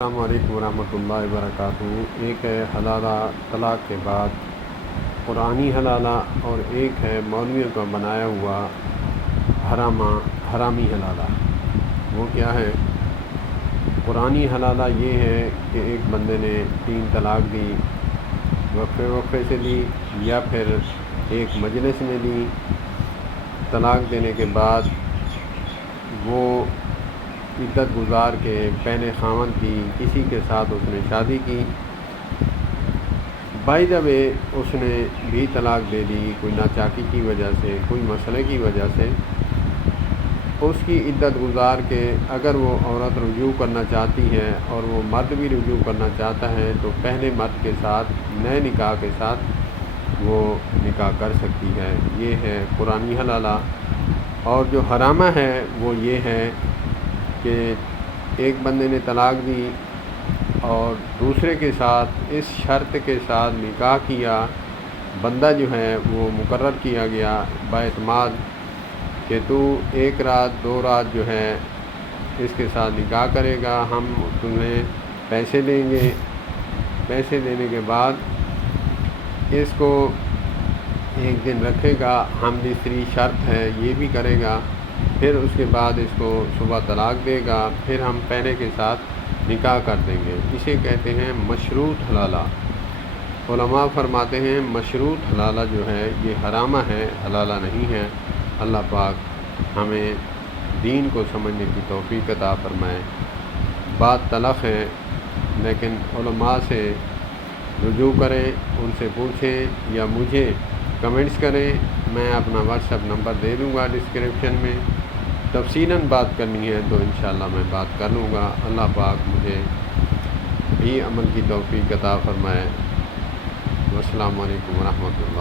السلام علیکم ورحمۃ اللہ وبرکاتہ۔ ایک ہے حلالہ طلاق کے بعد قرآنی حلالہ، اور ایک ہے مولویوں کا بنایا ہوا حرامی حلالہ۔ وہ کیا ہے؟ قرآنی حلالہ یہ ہے کہ ایک بندے نے 3 طلاق دی، وقفے سے دی، یا پھر ایک مجلس میں دی۔ طلاق دینے کے بعد وہ عدت گزار کے پہلے خاوند کی کسی کے ساتھ اس نے شادی کی، بائی دا وے اس نے بھی طلاق دے دی، کوئی ناچاکی کی وجہ سے، کوئی مسئلے کی وجہ سے۔ اس کی عدت گزار کے اگر وہ عورت رجوع کرنا چاہتی ہے اور وہ مرد بھی رجوع کرنا چاہتا ہے تو پہلے مرد کے ساتھ نئے نکاح کے ساتھ وہ نکاح کر سکتی ہے۔ یہ ہے قرآنی حلالہ۔ اور جو حرامہ ہے وہ یہ ہے کہ ایک بندے نے طلاق دی اور دوسرے کے ساتھ اس شرط کے ساتھ نکاح کیا، بندہ جو ہے وہ مقرر کیا گیا باعتماد کہ تو 1 رات 2 رات جو ہے اس کے ساتھ نکاح کرے گا، ہم تمہیں پیسے دیں گے۔ پیسے دینے کے بعد اس کو 1 دن رکھے گا، ہم دوسری شرط ہے یہ بھی کرے گا، پھر اس کے بعد اس کو صبح طلاق دے گا، پھر ہم پہلے کے ساتھ نکاح کر دیں گے۔ اسے کہتے ہیں مشروط حلالہ۔ علماء فرماتے ہیں مشروط حلالہ جو ہے یہ حرامہ ہے، حلالہ نہیں ہے۔ اللہ پاک ہمیں دین کو سمجھنے کی توفیق عطا فرمائے۔ بات تلخ ہے لیکن علماء سے رجوع کریں، ان سے پوچھیں یا مجھے کمنٹس کریں۔ میں اپنا واٹس ایپ نمبر دے دوں گا ڈسکرپشن میں۔ تفصیلاً بات کرنی ہے تو انشاءاللہ میں بات کر لوں گا۔ اللہ پاک مجھے بھی عمل کی توفیق عطا فرمائے۔ والسلام علیکم ورحمۃ اللہ۔